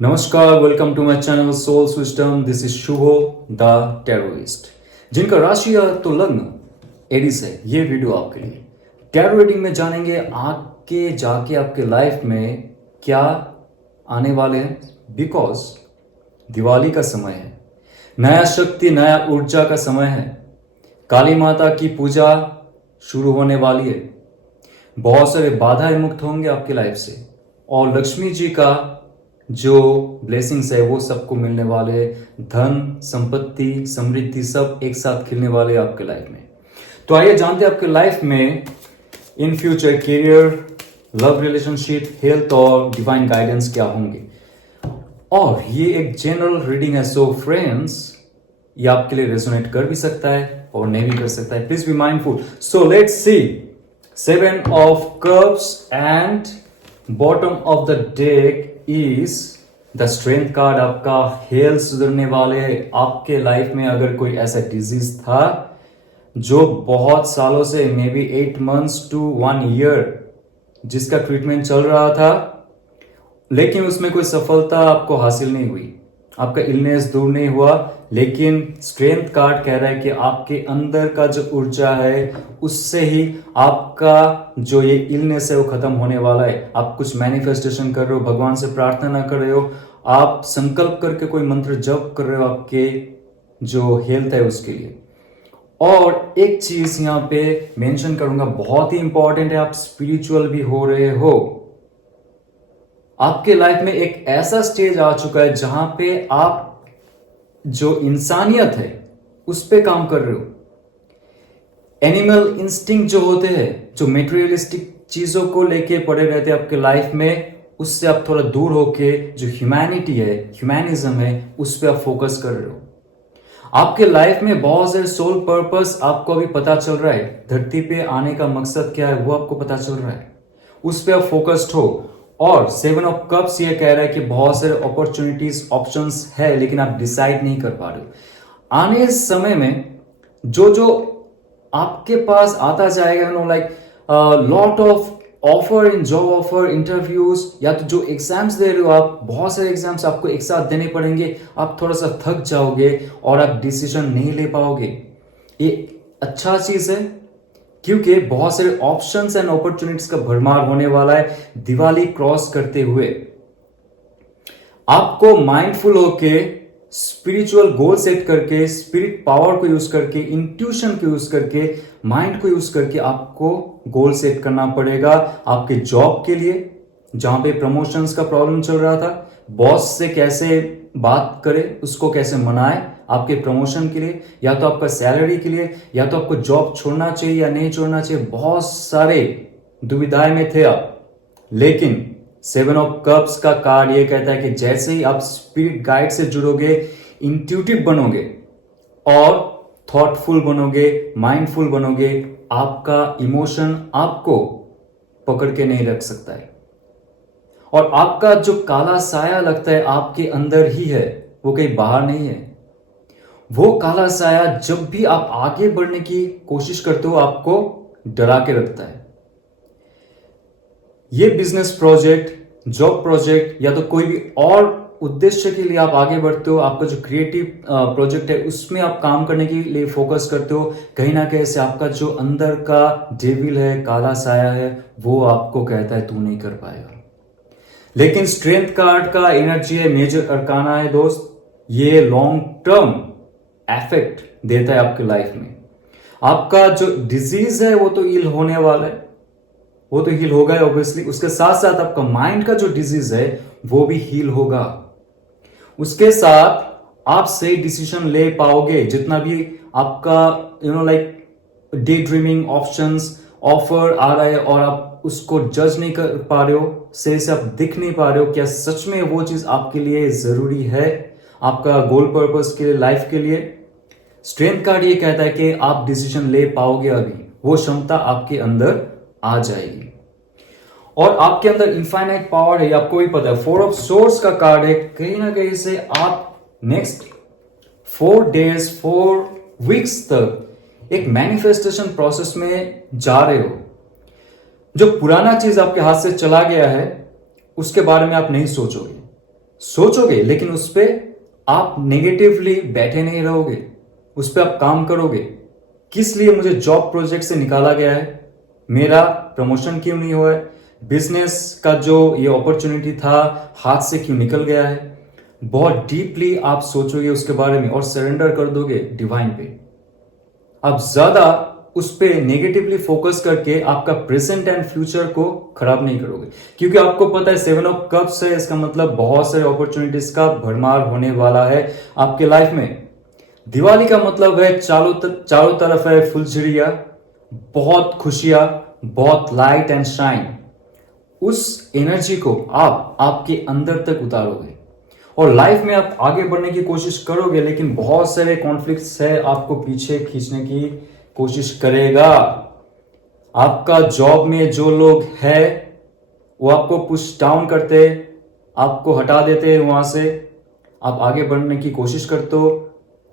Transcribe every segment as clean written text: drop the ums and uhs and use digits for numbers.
नमस्कार, welcome to my channel soul system. This is Shubho the terrorist. जिनका राशि या तो लग्न एडीज है, ये वीडियो आपके लिए। टैरो रीडिंग में जानेंगे आगे जाके आपके लाइफ में क्या आने वाले हैं, बिकॉज दिवाली का समय है, नया शक्ति नया ऊर्जा का समय है, काली माता की पूजा शुरू होने वाली है, बहुत सारे बाधाएं मुक्त होंगे आपकी लाइफ से, और लक्ष्मी जी का जो ब्लेसिंग्स है वो सबको मिलने वाले, धन संपत्ति समृद्धि सब एक साथ खिलने वाले आपके लाइफ में। तो आइए जानते हैं आपके लाइफ में in future career, love relationship, health और डिवाइन गाइडेंस क्या होंगे। और ये एक जनरल रीडिंग है, सो फ्रेंड्स ये आपके लिए रेजोनेट कर भी सकता है और नहीं भी कर सकता है। Please be mindful. So let's see 7 of cups and bottom of the deck is the strength card. आपका हेल्थ सुधरने वाले है। आपके लाइफ में अगर कोई ऐसा डिजीज था जो बहुत सालों से, may be 8 months to 1 year जिसका ट्रीटमेंट चल रहा था, लेकिन उसमें कोई सफलता आपको हासिल नहीं हुई, आपका इलनेस दूर नहीं हुआ, लेकिन स्ट्रेंथ कार्ड कह रहा है कि आपके अंदर का जो ऊर्जा है उससे ही आपका जो ये इलनेस है वो खत्म होने वाला है। आप कुछ मैनिफेस्टेशन कर रहे हो, भगवान से प्रार्थना कर रहे हो, आप संकल्प करके कोई मंत्र जप कर रहे हो आपके जो हेल्थ है उसके लिए। और एक चीज यहाँ पे मेंशन करूंगा, बहुत ही इंपॉर्टेंट है, आप स्पिरिचुअल भी हो रहे हो। आपके लाइफ में एक ऐसा स्टेज आ चुका है जहां पे आप जो इंसानियत है उस पे काम कर रहे हो। एनिमल इंस्टिंक्ट जो होते हैं, जो मेटेरियलिस्टिक चीजों को लेके पड़े रहते हैं आपके लाइफ में, उससे आप थोड़ा दूर होके जो ह्यूमैनिटी है, ह्यूमैनिज्म है, उस पे आप फोकस कर रहे हो। आपके लाइफ में बहुत सारे सोल पर्पस आपको अभी पता चल रहा है, धरती पे आने का मकसद क्या है वो आपको पता चल रहा है, उस पे आप फोकस्ड हो। और 7 ऑफ कप्स ये कह रहा है कि बहुत सारे अपॉर्चुनिटीज, ऑप्शंस है, लेकिन आप डिसाइड नहीं कर पा रहे हो। आने समय में जो जो आपके पास आता जाएगा, like lot of offer in job offer, interviews, या तो जो एग्जाम्स दे रहे हो आप, बहुत सारे एग्जाम्स आपको एक साथ देने पड़ेंगे, आप थोड़ा सा थक जाओगे और आप डिसीजन नहीं ले पाओगे। ये अच्छा चीज है क्योंकि बहुत सारे ऑप्शंस एंड अपॉर्चुनिटीज का भरमार होने वाला है दिवाली क्रॉस करते हुए। आपको माइंडफुल होके, स्पिरिचुअल गोल सेट करके, स्पिरिट पावर को यूज करके, इंट्यूशन को यूज करके, माइंड को यूज करके आपको गोल सेट करना पड़ेगा आपके जॉब के लिए। जहां पे प्रमोशंस का प्रॉब्लम चल रहा था, बॉस से कैसे बात करे, उसको कैसे मनाए आपके प्रमोशन के लिए, या तो आपका सैलरी के लिए, या तो आपको जॉब छोड़ना चाहिए या नहीं छोड़ना चाहिए, बहुत सारे दुविधाएं में थे आप। लेकिन 7 ऑफ कप्स का कार्ड ये कहता है कि जैसे ही आप स्पिरिट गाइड से जुड़ोगे, इंट्यूटिव बनोगे और थॉटफुल बनोगे, माइंडफुल बनोगे, आपका इमोशन आपको पकड़ के नहीं रख सकता है। और आपका जो काला साया लगता है आपके अंदर ही है, वो कहीं बाहर नहीं है। वो काला साया जब भी आप आगे बढ़ने की कोशिश करते हो आपको डरा के रखता है। ये बिजनेस प्रोजेक्ट, जॉब प्रोजेक्ट, या तो कोई भी और उद्देश्य के लिए आप आगे बढ़ते हो, आपका जो क्रिएटिव प्रोजेक्ट है उसमें आप काम करने के लिए फोकस करते हो, कहीं ना कहीं से आपका जो अंदर का डेविल है, काला साया है, वो आपको कहता है तू नहीं कर पाएगा। लेकिन स्ट्रेंथ कार्ड का एनर्जी है, मेजर अरकाना है दोस्त, ये लॉन्ग टर्म इफेक्ट देता है आपके लाइफ में। आपका जो डिजीज है वो तो हील होने वाला है, वो तो हील होगा ऑब्वियसली। उसके साथ साथ आपका माइंड का जो डिजीज है वो भी हील होगा। उसके साथ आप सही डिसीजन ले पाओगे। जितना भी आपका like day dreaming options, offer आ रहा है और आप उसको जज नहीं कर पा रहे हो, सही से आप दिख नहीं पा रहे हो क्या सच में वो चीज आपके लिए जरूरी है, आपका गोल पर्पस के लिए, लाइफ के लिए। स्ट्रेंथ कार्ड ये कहता है कि आप डिसीजन ले पाओगे, अभी वो क्षमता आपके अंदर आ जाएगी और आपके अंदर इनफाइनाइट पावर है, आपको भी पता है। 4 ऑफ सोर्स का कार्ड है, कहीं ना कहीं से आप नेक्स्ट 4 days 4 weeks तक एक मैनिफेस्टेशन प्रोसेस में जा रहे हो। जो पुराना चीज आपके हाथ से चला गया है उसके बारे में आप नहीं सोचोगे, सोचोगे लेकिन उस पर आप नेगेटिवली बैठे नहीं रहोगे, उस पर आप काम करोगे। किस लिए मुझे जॉब प्रोजेक्ट से निकाला गया है, मेरा प्रमोशन क्यों नहीं हुआ है, बिजनेस का जो ये अपॉर्चुनिटी था हाथ से क्यों निकल गया है। बहुत डीपली आप सोचोगे उसके बारे में और सरेंडर कर दोगे डिवाइन पे। आप ज्यादा उस पे नेगेटिवली फोकस करके आपका प्रेजेंट एंड फ्यूचर को खराब नहीं करोगे, क्योंकि आपको पता है 7 ऑफ कप्स है, इसका मतलब बहुत सारे अपॉर्चुनिटीज का भरमार होने वाला है आपके लाइफ में। दिवाली का मतलब है चारों तरफ है फुलझड़िया, बहुत खुशियां, बहुत लाइट एंड शाइन। उस एनर्जी को आप आपके अंदर तक उतारोगे और लाइफ में आप आगे बढ़ने की कोशिश करोगे, लेकिन बहुत सारे कॉन्फ्लिक्ट्स है आपको पीछे खींचने की कोशिश करेगा। आपका जॉब में जो लोग है वो आपको पुश डाउन करते, आपको हटा देते वहां से। आप आगे बढ़ने की कोशिश करते हो,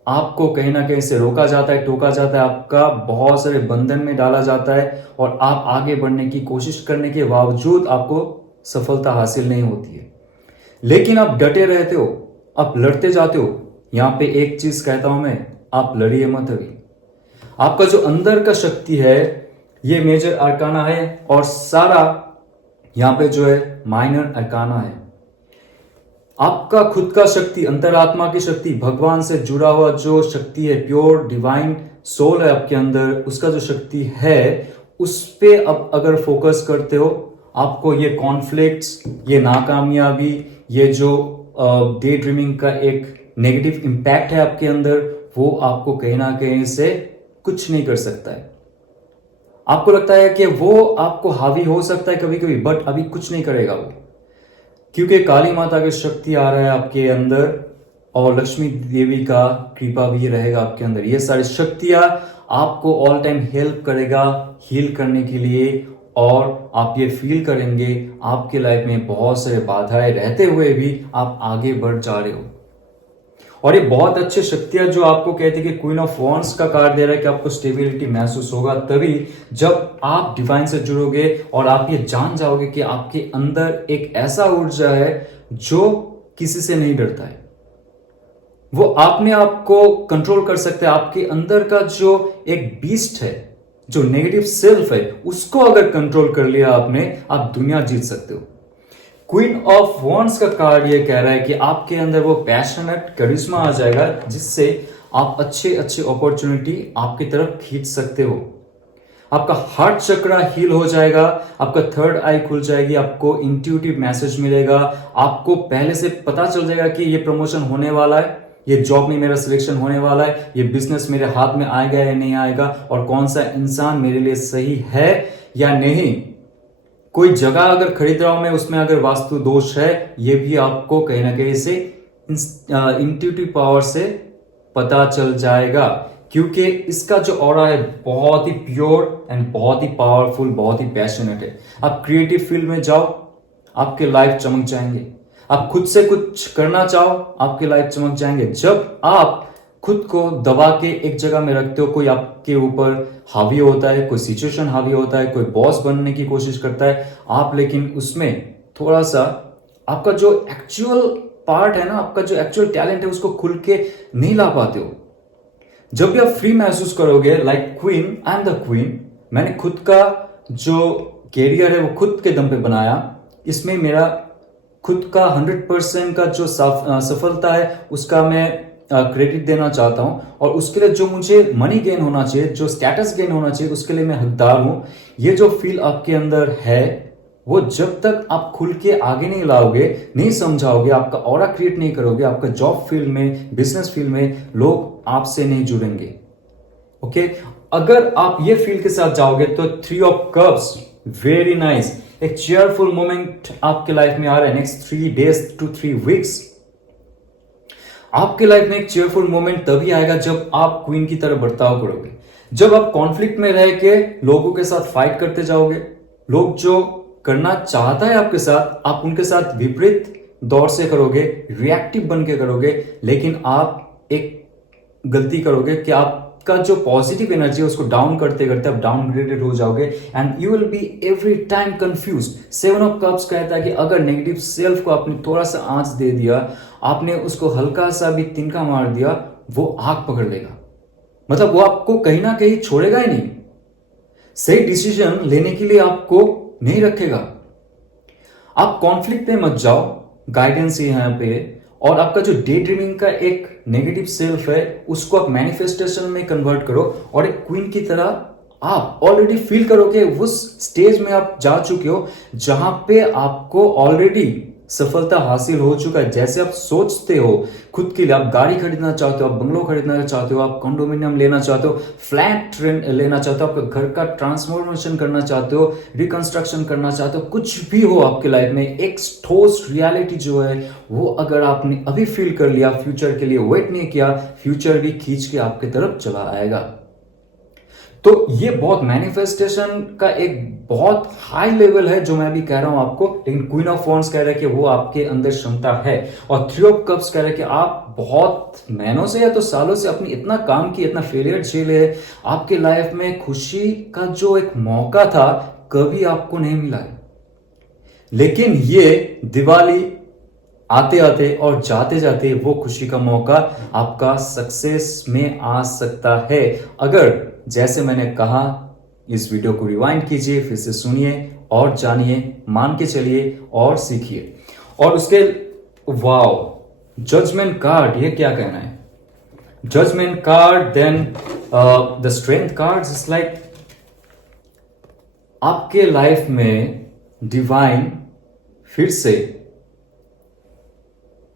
आपको कहीं ना कहीं से रोका जाता है, टोका जाता है, आपका बहुत सारे बंधन में डाला जाता है और आप आगे बढ़ने की कोशिश करने के बावजूद आपको सफलता हासिल नहीं होती है। लेकिन आप डटे रहते हो, आप लड़ते जाते हो। यहां पे एक चीज कहता हूं मैं, आप लड़िए मत अभी। आपका जो अंदर का शक्ति है ये मेजर अरकाना है और सारा यहां पे जो है माइनर अरकाना है। आपका खुद का शक्ति, अंतरात्मा की शक्ति, भगवान से जुड़ा हुआ जो शक्ति है, प्योर डिवाइन सोल है आपके अंदर, उसका जो शक्ति है उस पे अब अगर फोकस करते हो, आपको ये कॉन्फ्लिक्ट्स, ये नाकामयाबी, ये जो डे ड्रीमिंग का एक नेगेटिव इंपैक्ट है आपके अंदर, वो आपको कहीं ना कहीं से कुछ नहीं कर सकता है। आपको लगता है कि वो आपको हावी हो सकता है कभी कभी, बट अभी कुछ नहीं करेगा वो, क्योंकि काली माता की शक्ति आ रहा है आपके अंदर और लक्ष्मी देवी का कृपा भी रहेगा आपके अंदर। ये सारी शक्तियां आपको ऑल टाइम हेल्प करेगा हील करने के लिए, और आप ये फील करेंगे आपके लाइफ में बहुत सारे बाधाएं रहते हुए भी आप आगे बढ़ जा रहे हो। और ये बहुत अच्छे शक्तियां जो आपको कहते हैं कि क्वीन ऑफ वॉन्ड्स का कार्ड दे रहा है कि आपको स्टेबिलिटी महसूस होगा तभी जब आप डिवाइन से जुड़ोगे और आप ये जान जाओगे कि आपके अंदर एक ऐसा ऊर्जा है जो किसी से नहीं डरता है, वो अपने आप को कंट्रोल कर सकता है। आपके अंदर का जो एक बीस्ट है, जो नेगेटिव सेल्फ है, उसको अगर कंट्रोल कर लिया आपने, आप दुनिया जीत सकते हो। क्वीन ऑफ वॉन्ड्स का कार्ड ये कह रहा है कि आपके अंदर वो पैशनेट करिश्मा आ जाएगा जिससे आप अच्छे अच्छे अपॉर्चुनिटी आपकी तरफ खींच सकते हो। आपका हार्ट चक्रा हील हो जाएगा, आपका थर्ड आई खुल जाएगी, आपको इंट्यूटिव मैसेज मिलेगा, आपको पहले से पता चल जाएगा कि ये प्रमोशन होने वाला है, ये जॉब में मेरा सिलेक्शन होने वाला है, ये बिजनेस मेरे हाथ में आएगा या नहीं आएगा, और कौन सा इंसान मेरे लिए सही है या नहीं। कोई जगह अगर खरीद रहा हूं मैं, उसमें अगर वास्तु दोष है, ये भी आपको कहीं ना कहीं से इंट्यूटिव पावर से पता चल जाएगा, क्योंकि इसका जो ऑरा है बहुत ही प्योर एंड बहुत ही पावरफुल, बहुत ही पैशनेट है। आप क्रिएटिव फील्ड में जाओ, आपके लाइफ चमक जाएंगे। आप खुद से कुछ करना चाहो, आपकी लाइफ चमक जाएंगे। जब आप खुद को दबा के एक जगह में रखते हो, कोई आपके ऊपर हावी होता है, कोई सिचुएशन हावी होता है, कोई बॉस बनने की कोशिश करता है, आप लेकिन उसमें थोड़ा सा आपका जो एक्चुअल पार्ट है ना, आपका जो एक्चुअल टैलेंट है, उसको खुल के नहीं ला पाते हो। जब भी आप फ्री महसूस करोगे, like queen, I am the queen, मैंने खुद का जो कैरियर है वो खुद के दम पे बनाया, इसमें मेरा खुद का 100% का जो सफलता है उसका मैं क्रेडिट देना चाहता हूं, और उसके लिए जो मुझे मनी गेन होना चाहिए, जो स्टेटस गेन होना चाहिए, उसके लिए मैं हकदार हूं। ये जो फील आपके अंदर है, वो जब तक आप खुल के आगे नहीं लाओगे, नहीं समझाओगे, आपका ऑरा क्रिएट नहीं करोगे, आपका जॉब फील्ड में, बिजनेस फील्ड में लोग आपसे नहीं जुड़ेंगे। ओके, अगर आप ये फील के साथ जाओगे तो 3 ऑफ कप्स, वेरी नाइस, एक चेयरफुल मोमेंट आपके लाइफ में आ रहा है नेक्स्ट 3 days to 3 weeks। आपके लाइफ में एक चेयरफुल मोमेंट तभी आएगा जब आप क्वीन की तरह बर्ताव करोगे, जब आप कॉन्फ्लिक्ट में रह के लोगों के साथ फाइट करते जाओगे। लोग जो करना चाहता है आपके साथ, आप उनके साथ विपरीत दौर से करोगे, रिएक्टिव बन के करोगे, लेकिन आप एक गलती करोगे कि आप आपका जो पॉजिटिव एनर्जी है उसको डाउन करते करते आप डाउनग्रेडेड हो जाओगे and you will be every time confuse. 7 of cups कहता है कि अगर नेगेटिव सेल्फ को आपने थोड़ा सा आंच दे दिया, आपने उसको हल्का सा भी तिनका मार दिया, वो आग पकड़ लेगा। मतलब वो आपको कहीं ना कहीं छोड़ेगा ही नहीं, सही डिसीजन लेने के लिए आपको नहीं रखेगा। आप कॉन्फ्लिक्ट में मत जाओ, गाइडेंस है यहां पे। और आपका जो डे ड्रीमिंग का एक नेगेटिव सेल्फ है उसको आप मैनिफेस्टेशन में कन्वर्ट करो और एक क्वीन की तरह आप ऑलरेडी फील करोगे उस स्टेज में आप जा चुके हो जहां पे आपको ऑलरेडी सफलता हासिल हो चुका है। जैसे आप सोचते हो खुद के लिए, आप गाड़ी खरीदना चाहते हो, आप बंगलो खरीदना चाहते हो, आप कंडोमिनियम लेना चाहते हो, फ्लैट लेना चाहते हो, आपके घर का ट्रांसफॉर्मेशन करना चाहते हो, रिकंस्ट्रक्शन करना चाहते हो, कुछ भी हो आपके लाइफ में, एक ठोस रियलिटी जो है वो अगर आपने अभी फील कर लिया, फ्यूचर के लिए वेट नहीं किया, फ्यूचर भी खींच के आपके तरफ चला आएगा। तो ये बहुत मैनिफेस्टेशन का एक बहुत हाई लेवल है जो मैं भी कह रहा हूं आपको। लेकिन क्वीन ऑफ वॉन्ड्स कह रहा है कि वो आपके अंदर क्षमता है। और 3 ऑफ कप्स कह रहा है कि आप बहुत महीनों से या तो सालों से अपनी इतना काम किया, इतना फेलियर झेले, आपके लाइफ में खुशी का जो एक मौका था कभी आपको नहीं मिला है। लेकिन ये दिवाली आते आते और जाते जाते वो खुशी का मौका आपका सक्सेस में आ सकता है। अगर जैसे मैंने कहा, इस वीडियो को रिवाइंड कीजिए, फिर से सुनिए और जानिए, मान के चलिए और सीखिए। और उसके वाओ, जजमेंट कार्ड, ये क्या कहना है? Judgement card, then the strength card is like आपके लाइफ में डिवाइन फिर से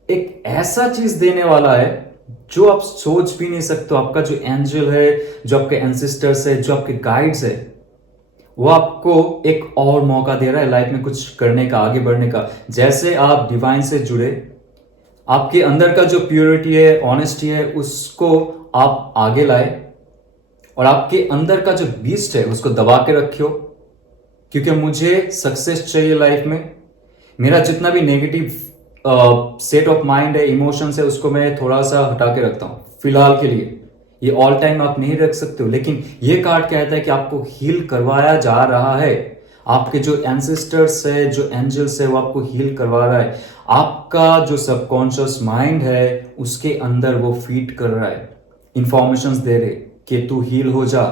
एक ऐसा चीज देने वाला है जो आप सोच भी नहीं सकते। आपका जो एंजल है, जो आपके एंसेस्टर्स है, जो आपके गाइड्स है, वो आपको एक और मौका दे रहा है लाइफ में कुछ करने का, आगे बढ़ने का। जैसे आप डिवाइन से जुड़े, आपके अंदर का जो प्योरिटी है, ऑनेस्टी है, उसको आप आगे लाए और आपके अंदर का जो बीस्ट है उसको दबा के रखियो। क्योंकि मुझे सक्सेस चाहिए लाइफ में, मेरा जितना भी नेगेटिव सेट ऑफ माइंड है, इमोशंस है, उसको मैं थोड़ा सा हटा के रखता हूं फिलहाल के लिए। ये ऑल टाइम आप नहीं रख सकते हो, लेकिन ये कार्ड कहता है कि आपको हील करवाया जा रहा है। आपके जो एंसेस्टर्स है, जो एंजल्स है, वो आपको हील करवा रहा है। आपका जो सबकॉन्शियस माइंड है उसके अंदर वो फीड कर रहा है, इंफॉर्मेशन दे रहे कि तू हील हो जा,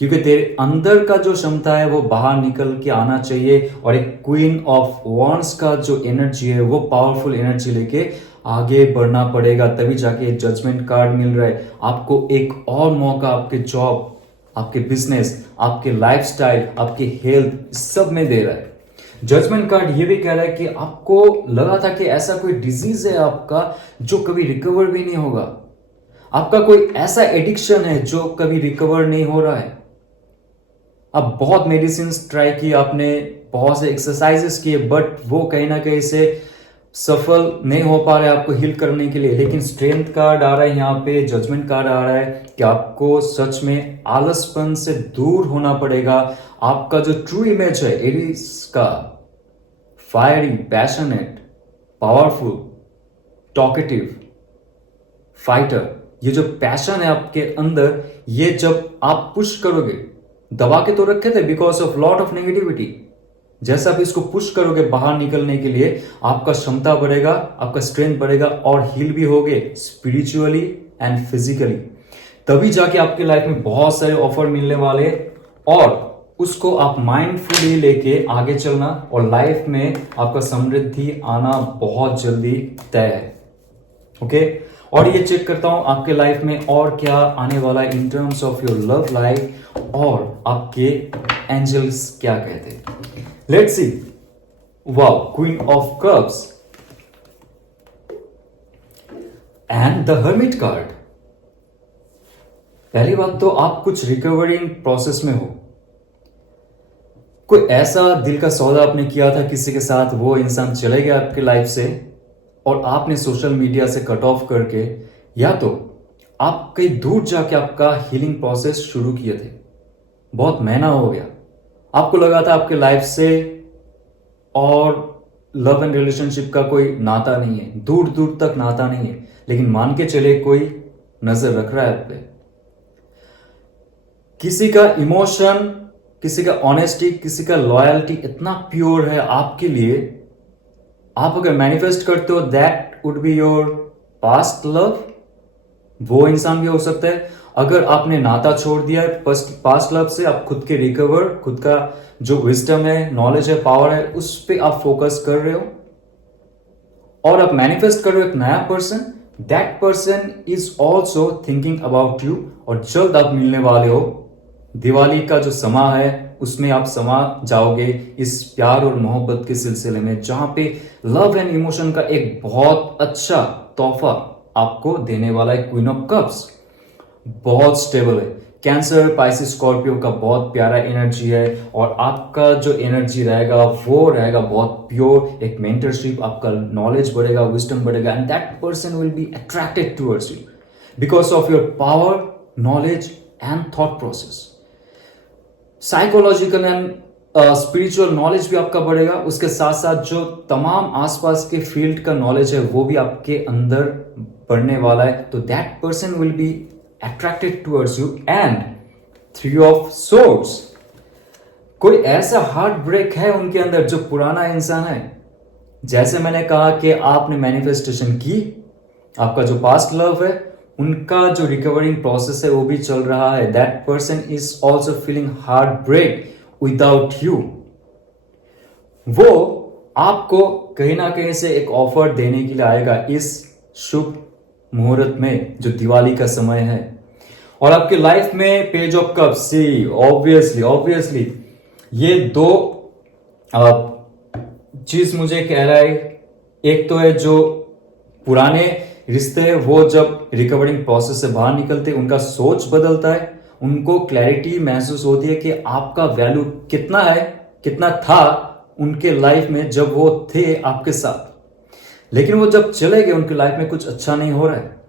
क्योंकि तेरे अंदर का जो क्षमता है वो बाहर निकल के आना चाहिए। और एक क्वीन ऑफ वॉन्ड्स का जो एनर्जी है वो पावरफुल एनर्जी लेके आगे बढ़ना पड़ेगा, तभी जाके जजमेंट कार्ड मिल रहा है। आपको एक और मौका आपके जॉब, आपके बिजनेस, आपके लाइफस्टाइल, आपके हेल्थ, सब में दे रहा है। जजमेंट कार्ड ये भी कह रहा है कि आपको लगा था कि ऐसा कोई डिजीज है आपका जो कभी रिकवर भी नहीं होगा, आपका कोई ऐसा एडिक्शन है जो कभी रिकवर नहीं हो रहा है। अब बहुत मेडिसिन ट्राई की आपने, बहुत से एक्सरसाइजेस किए, बट वो कहीं ना कहीं से सफल नहीं हो पा रहे आपको हील करने के लिए। लेकिन स्ट्रेंथ कार्ड आ रहा है यहाँ पे, जजमेंट कार्ड आ रहा है कि आपको सच में आलसपन से दूर होना पड़ेगा। आपका जो ट्रू इमेज है एरीज का, fiery, passionate, powerful, talkative, fighter, ये जो पैशन है आपके अंदर, ये जब आप पुश करोगे, दबा के तो रखे थे because of lot of negativity, जैसे आप इसको पुश करोगे बाहर निकलने के लिए, आपका क्षमता बढ़ेगा, आपका स्ट्रेंथ बढ़ेगा और हील भी होगे स्पिरिचुअली एंड फिजिकली। तभी जाके आपके लाइफ में बहुत सारे ऑफर मिलने वाले और उसको आप माइंडफुली लेके आगे चलना और लाइफ में आपका समृद्धि आना बहुत जल्दी तय है। ओके, और ये चेक करता हूं आपके लाइफ में और क्या आने वाला in terms of your love life और आपके एंजल्स क्या कहते हैं। Let's see. Wow, queen of cups and the hermit card. पहली बात तो आप कुछ रिकवरिंग प्रोसेस में हो, कोई ऐसा दिल का सौदा आपने किया था किसी के साथ, वो इंसान चले गया आपकी लाइफ से और आपने सोशल मीडिया से कट ऑफ करके, या तो आप कहीं दूर जाके आपका हीलिंग प्रोसेस शुरू किए थे, बहुत महीना हो गया, आपको लगा था आपके लाइफ से और लव एंड रिलेशनशिप का कोई नाता नहीं है, दूर दूर तक नाता नहीं है, लेकिन मान के चले कोई नजर रख रहा है आप पे। किसी का इमोशन, किसी का ऑनेस्टी, किसी का लॉयल्टी इतना प्योर है आपके लिए, आप अगर मैनिफेस्ट करते हो that would be your past love, वो इंसान भी हो सकता है। अगर आपने नाता छोड़ दिया है पास्ट लव से, आप खुद के रिकवर, खुद का जो विजडम है, नॉलेज है, पावर है, उस पर आप फोकस कर रहे हो और आप मैनिफेस्ट कर रहे हो एक नया person, that person is also thinking about you और जल्द आप मिलने वाले हो। दिवाली का जो समा है उसमें आप समा जाओगे इस प्यार और मोहब्बत के सिलसिले में, जहां पे लव एंड इमोशन का एक बहुत अच्छा तोहफा आपको देने वाला है क्वीन ऑफ कप्स। बहुत स्टेबल है, कैंसर, पाइसिस, स्कॉर्पियो का बहुत प्यारा एनर्जी है और आपका जो एनर्जी रहेगा वो रहेगा बहुत प्योर। एक मेंटरशिप, आपका नॉलेज बढ़ेगा, विजडम बढ़ेगा and that person will be attracted towards you because of your power, knowledge and thought process. Psychological and spiritual knowledge भी आपका बढ़ेगा, उसके साथ साथ जो तमाम आसपास के फील्ड का नॉलेज है वो भी आपके अंदर बढ़ने वाला है। तो that person will be attracted towards you. And 3 of swords, कोई ऐसा हार्ट ब्रेक है उनके अंदर जो पुराना इंसान है। जैसे मैंने कहा कि आपने मैनिफेस्टेशन की, आपका जो पास्ट लव है उनका जो रिकवरिंग प्रोसेस है वो भी चल रहा है। That person is also feeling heartbreak without you. वो आपको कहीं ना कहीं से एक ऑफर देने के लिए आएगा इस शुभ मुहूर्त में जो दिवाली का समय है। और आपकी लाइफ में page of cups, see obviously ये दो चीज मुझे कह रहा है। एक तो है जो पुराने रिश्ते हैं वो जब रिकवरिंग प्रोसेस से बाहर निकलते उनका सोच बदलता है, उनको क्लैरिटी महसूस होती है कि आपका वैल्यू कितना है, कितना था उनके लाइफ में जब वो थे आपके साथ, लेकिन वो जब चले गए उनकी लाइफ में कुछ अच्छा नहीं हो रहा है।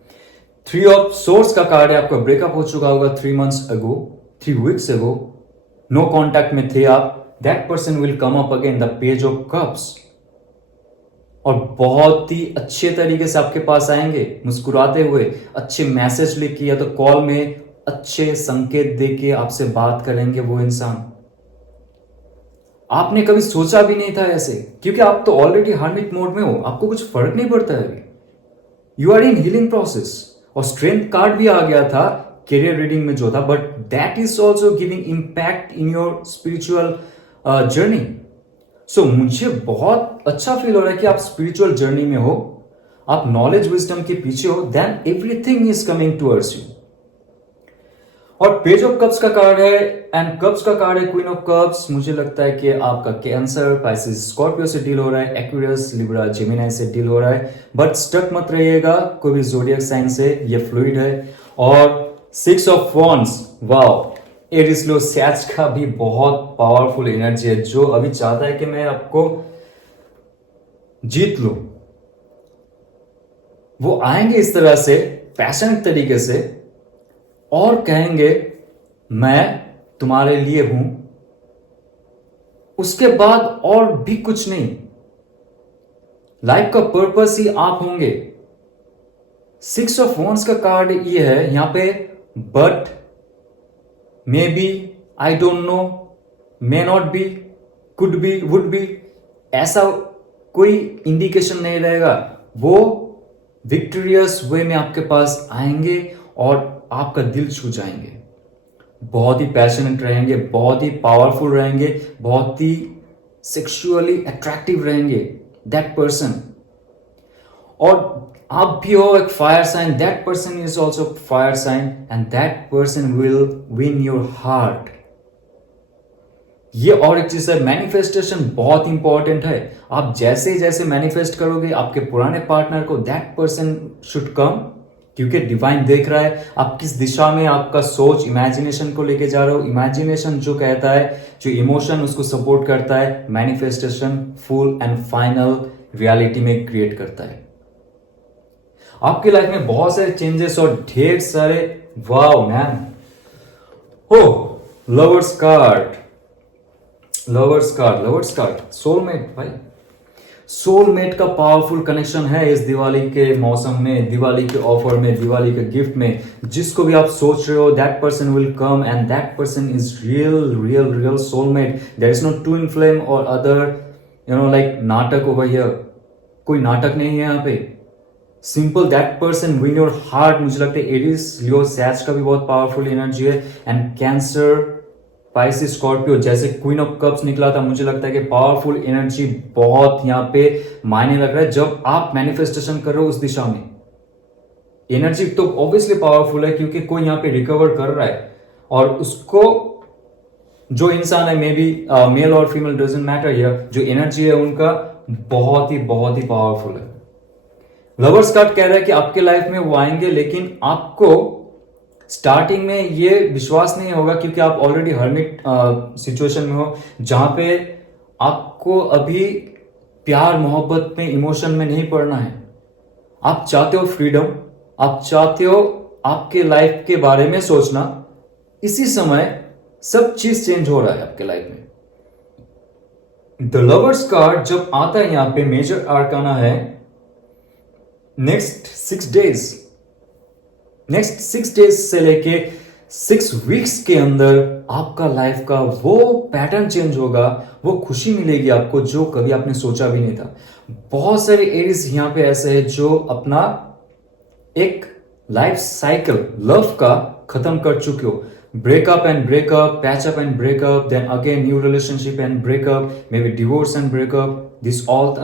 3 ऑफ सोर्स का कार्ड है, आपका ब्रेकअप हो चुका होगा 3 months अगो, 3 weeks अगो, नो कॉन्टैक्ट में थे आप। That person will come up again, the page of cups, और बहुत ही अच्छे तरीके से आपके पास आएंगे मुस्कुराते हुए, अच्छे मैसेज लेके या तो कॉल में अच्छे संकेत देके आपसे बात करेंगे वो इंसान। आपने कभी सोचा भी नहीं था ऐसे, क्योंकि आप तो ऑलरेडी हर्मिट मोड में हो, आपको कुछ फर्क नहीं पड़ता है अभी। You are in healing process. और स्ट्रेंथ कार्ड भी आ गया था करियर रीडिंग में जो था, but that is also giving impact in your spiritual journey. So मुझे बहुत अच्छा फील हो रहा है कि आप स्पिरिचुअल जर्नी में हो, आप नॉलेज विजडम के पीछे हो, then everything is coming towards you. और पेज ऑफ कप्स का कार्ड है एंड कप्स का कार्ड है क्वीन ऑफ कप्स। मुझे लगता है कि आपका कैंसर, पाइसिस, स्कॉर्पियो से डील हो रहा है, एक्वेरियस, लिब्रा, जेमिनी से डील हो रहा है, बट स्टक मत रहिएगा कोई भी ज़ोडिएक साइन से, ये फ्लूइड है। और 6 of wands, wow, Aries Leo Sag का भी बहुत पावरफुल एनर्जी है, जो अभी चाहता है कि मैं आपको जीत लूं। वो आएंगे इस तरह से पैशनेट तरीके से और कहेंगे मैं तुम्हारे लिए हूं, उसके बाद और भी कुछ नहीं। लाइफ का पर्पस ही आप होंगे। 6 ऑफ वॉन्ड्स का कार्ड ये है यहां पे, but may be, I don't know, may not be, could be, would be, ऐसा कोई इंडिकेशन नहीं रहेगा। वो विक्टोरियस वे में आपके पास आएंगे और आपका दिल छू जाएंगे। बहुत ही पैशनेट रहेंगे, बहुत ही पावरफुल रहेंगे, बहुत ही सेक्सुअली अट्रैक्टिव रहेंगे दैट पर्सन। और आप भी हो एक fire sign, that person is also fire sign and that person will win your heart. ये और एक चीज है, मैनिफेस्टेशन बहुत इंपॉर्टेंट है। आप जैसे जैसे मैनिफेस्ट करोगे आपके पुराने पार्टनर को, दैट पर्सन शुड कम, क्योंकि डिवाइन देख रहा है आप किस दिशा में आपका सोच, इमेजिनेशन को लेके जा रहे हो। इमेजिनेशन जो कहता है, जो इमोशन उसको सपोर्ट करता है, manifestation full and final reality में क्रिएट करता है। आपकी लाइफ में बहुत सारे चेंजेस और ढेर सारे, वाओ मैन, हो लवर्स कार्ड, सोलमेट भाई, सोलमेट का पावरफुल कनेक्शन है इस दिवाली के मौसम में, दिवाली के ऑफर में, दिवाली के गिफ्ट में। जिसको भी आप सोच रहे हो, that person will come and that person is real real real soulmate. There is no twin flame और अदर लाइक नाटक ओवर हियर। कोई नाटक नहीं है यहाँ पे। Simple that person win your heart. मुझे लगता है एरिस लियो सैज का भी बहुत पावरफुल एनर्जी है, एंड कैंसर पाइसिस स्कॉर्पियो जैसे क्वीन ऑफ कप्स निकला था। मुझे लगता है कि पावरफुल एनर्जी बहुत यहाँ पे मायने लग रहा है जब आप मैनिफेस्टेशन कर रहे हो उस दिशा में। एनर्जी तो ऑब्वियसली पावरफुल है क्योंकि कोई यहाँ पे रिकवर कर रहा है, और उसको जो इंसान है, मे बी मेल और फीमेल डजंट मैटर हियर, जो एनर्जी है उनका बहुत ही पावरफुल है। लवर्स कार्ड कह रहा है कि आपके लाइफ में वो आएंगे, लेकिन आपको स्टार्टिंग में ये विश्वास नहीं होगा क्योंकि आप ऑलरेडी हर्मिट सिचुएशन में हो, जहां पे आपको अभी प्यार मोहब्बत में, इमोशन में नहीं पड़ना है। आप चाहते हो फ्रीडम, आप चाहते हो आपके लाइफ के बारे में सोचना। इसी समय सब चीज चेंज हो रहा है आपके लाइफ में। द लवर्स कार्ड जब आता है यहां पे, मेजर आर्काना है नेक्स्ट 6 डेज से लेके 6 वीक्स के अंदर आपका लाइफ का वो पैटर्न चेंज होगा, वो खुशी मिलेगी आपको जो कभी आपने सोचा भी नहीं था। बहुत सारे एरिस यहां पे ऐसे हैं जो अपना एक लाइफ साइकिल लव का खत्म कर चुके हो। Breakup and breakup, patchup and breakup, then again new relationship and breakup, maybe divorce and breakup, this all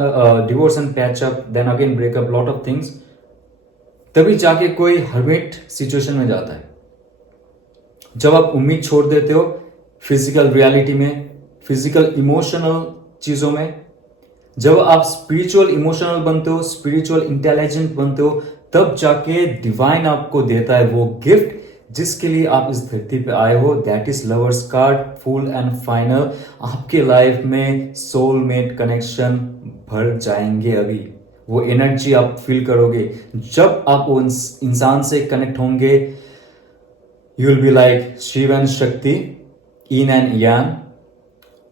divorce and patchup, then again breakup, lot of things. तभी जाके कोई hermit situation में जाता है जब आप उम्मीद छोड़ देते हो फिजिकल रियलिटी में, फिजिकल इमोशनल चीजों में। जब आप स्पिरिचुअल इमोशनल बनते हो, स्पिरिचुअल इंटेलिजेंट बनते हो, तब जाके डिवाइन आपको देता है वो गिफ्ट जिसके लिए आप इस धरती पे आए हो। That is lovers card, full and final. आपके लाइफ में सोलमेट कनेक्शन भर जाएंगे। अभी वो एनर्जी आप फील करोगे जब आप वो इंसान से कनेक्ट होंगे। You will be like Shiv and Shakti, in and यान,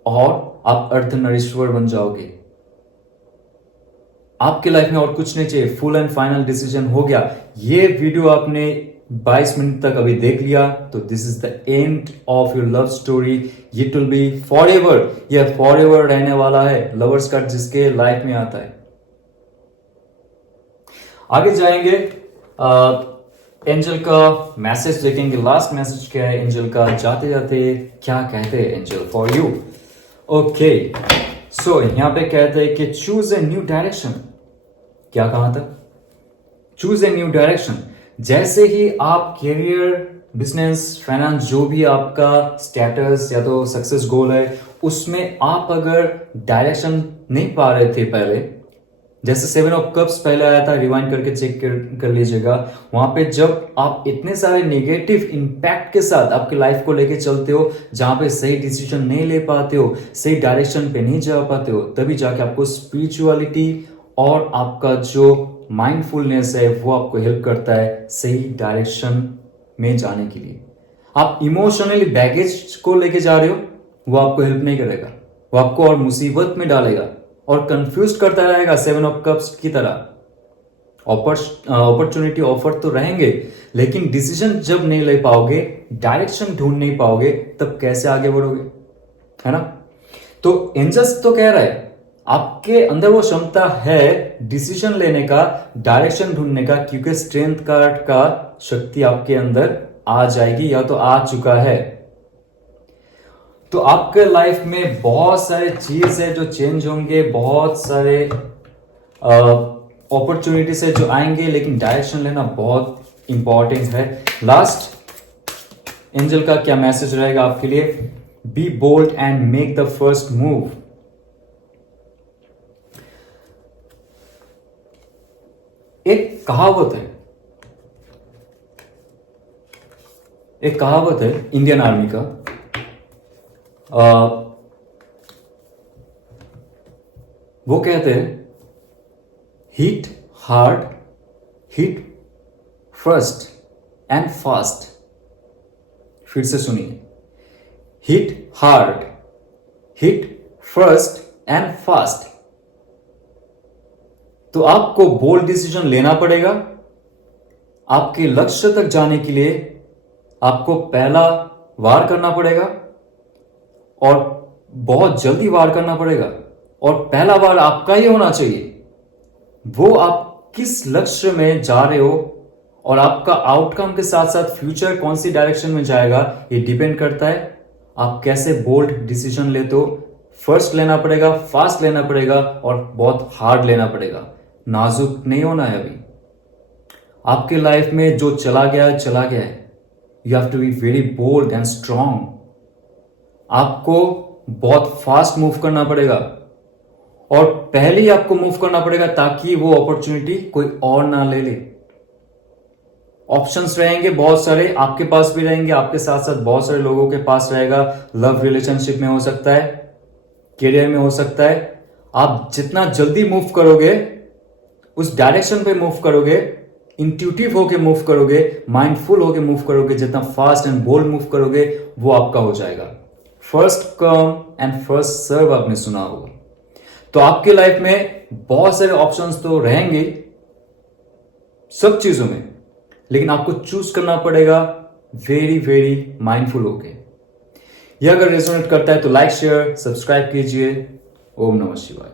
और आप अर्धनारीश्वर बन जाओगे। आपके लाइफ में और कुछ नहीं चाहिए, फुल एंड फाइनल डिसीजन हो गया। ये वीडियो आपने 22 मिनट तक अभी देख लिया, तो this is the end of your love story. It will be for ever, यह फॉर एवर रहने वाला है लवर्स कार्ड जिसके लाइफ में आता है। आगे जाएंगे, एंजल का मैसेज देखेंगे। लास्ट मैसेज क्या है एंजल का, जाते जाते क्या कहते हैं एंजल फॉर यू। ओके, सो यहां पे कहते हैं कि चूज ए न्यू डायरेक्शन। क्या कहा था? Choose a new direction. जैसे ही आप कैरियर, बिजनेस, फाइनेंस, जो भी आपका स्टेटस या तो सक्सेस गोल है, उसमें आप अगर डायरेक्शन नहीं पा रहे थे पहले, जैसे 7 ऑफ कप्स पहले आया था, रिवाइंड करके चेक कर लीजिएगा। वहां पे जब आप इतने सारे नेगेटिव इंपैक्ट के साथ आपकी लाइफ को लेके चलते हो, जहां पे सही डिसीजन नहीं ले पाते हो, सही डायरेक्शन पे नहीं जा पाते हो, तभी जाके आपको स्पिरिचुअलिटी और आपका जो माइंडफुलनेस है वो आपको हेल्प करता है सही डायरेक्शन में जाने के लिए। आप इमोशनली बैगेज को लेके जा रहे हो, वो आपको हेल्प नहीं करेगा, वो आपको और मुसीबत में डालेगा और कंफ्यूज करता रहेगा 7 ऑफ कप्स की तरह। अपॉर्चुनिटी ऑफर तो रहेंगे, लेकिन डिसीजन जब नहीं ले पाओगे, डायरेक्शन ढूंढ नहीं पाओगे, तब कैसे आगे बढ़ोगे, है ना? तो एंजल्स तो कह रहा है आपके अंदर वो क्षमता है डिसीजन लेने का, डायरेक्शन ढूंढने का, क्योंकि स्ट्रेंथ कार्ड का शक्ति आपके अंदर आ जाएगी या तो आ चुका है। तो आपके लाइफ में बहुत सारे चीज है जो चेंज होंगे, बहुत सारे अपॉर्चुनिटीज है जो आएंगे, लेकिन डायरेक्शन लेना बहुत इंपॉर्टेंट है। लास्ट एंजल का क्या मैसेज रहेगा आपके लिए? Be bold and make the first move. एक कहावत है इंडियन आर्मी का, वो कहते हैं hit hard, hit first and fast. फिर से सुनिए, hit hard, hit first and fast. तो आपको बोल्ड डिसीजन लेना पड़ेगा। आपके लक्ष्य तक जाने के लिए आपको पहला वार करना पड़ेगा और बहुत जल्दी वार करना पड़ेगा, और पहला वार आपका ही होना चाहिए। वो आप किस लक्ष्य में जा रहे हो और आपका आउटकम के साथ साथ फ्यूचर कौन सी डायरेक्शन में जाएगा, ये डिपेंड करता है आप कैसे बोल्ड डिसीजन लेते हो। फर्स्ट लेना पड़ेगा, फास्ट लेना पड़ेगा और बहुत हार्ड लेना पड़ेगा। नाजुक नहीं होना है। अभी आपके लाइफ में जो चला गया है चला गया है। You have to be very bold and strong. आपको बहुत फास्ट मूव करना पड़ेगा और पहले ही आपको मूव करना पड़ेगा ताकि वो अपॉर्चुनिटी कोई और ना ले ले। ऑप्शंस रहेंगे बहुत सारे, आपके पास भी रहेंगे, आपके साथ साथ बहुत सारे लोगों के पास रहेगा। लव रिलेशनशिप में हो सकता है, करियर में हो सकता है। आप जितना जल्दी मूव करोगे, उस डायरेक्शन पे मूव करोगे, इंट्यूटिव होके मूव करोगे, माइंडफुल होके मूव करोगे, जितना फास्ट एंड बोल्ड मूव करोगे वो आपका हो जाएगा। First come and first serve आपने सुना होगा। तो आपके लाइफ में बहुत सारे ऑप्शंस तो रहेंगे सब चीजों में, लेकिन आपको चूज करना पड़ेगा वेरी वेरी माइंडफुल होके। यह अगर रेजोनेट करता है तो लाइक शेयर सब्सक्राइब कीजिए। ओम नमः शिवाय।